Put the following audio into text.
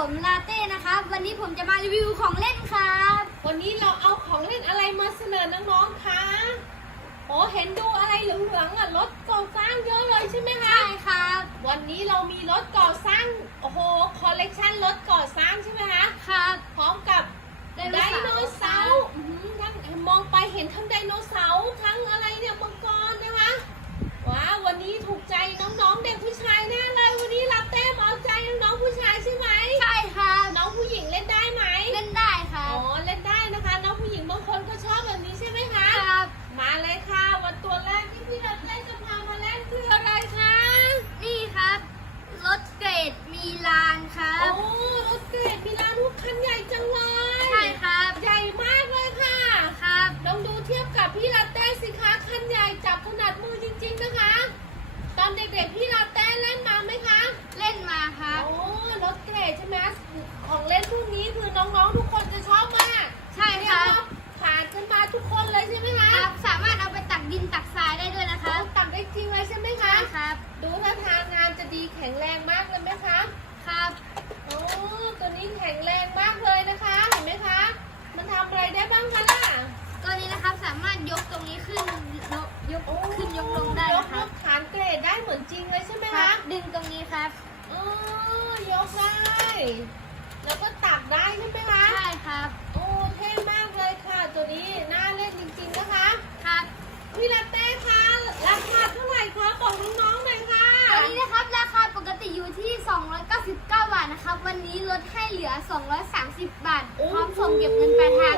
วันนี้ผมจะมารีวิวของเล่นครับ วันนี้เราเอาของเล่นอะไรมาเสนอน้องๆคะโอ้เห็นดูอะไรเหลืองๆอะรถก่อสร้างเยอะเลยใช่ไหมคะใช่ครับ วันนี้เรามีรถก่อสร้างโอ้โหคอลเลกชันรถก่อสร้างใช่ไหมคะครั พี่ลาเต้สิคะคันใหญ่จับขนาดมือจ ตรงนี้ครับอ๋อยกได้ แล้วก็ตักได้ใช่ไหมคะ ใช่ครับ โอ้เท่มากเลยค่ะ ตัวนี้น่าเล่นจริงๆนะคะครับพี่ลาเต้คะราคาเท่าไหร่คะบอกน้องๆหน่อยค่ะ ตัวนี้นะครับราคาปกติอยู่ที่ 299 บาทนะครับ วันนี้ลดให้เหลือ 230 บาท พร้อมส่งเก็บเงินปลายทาง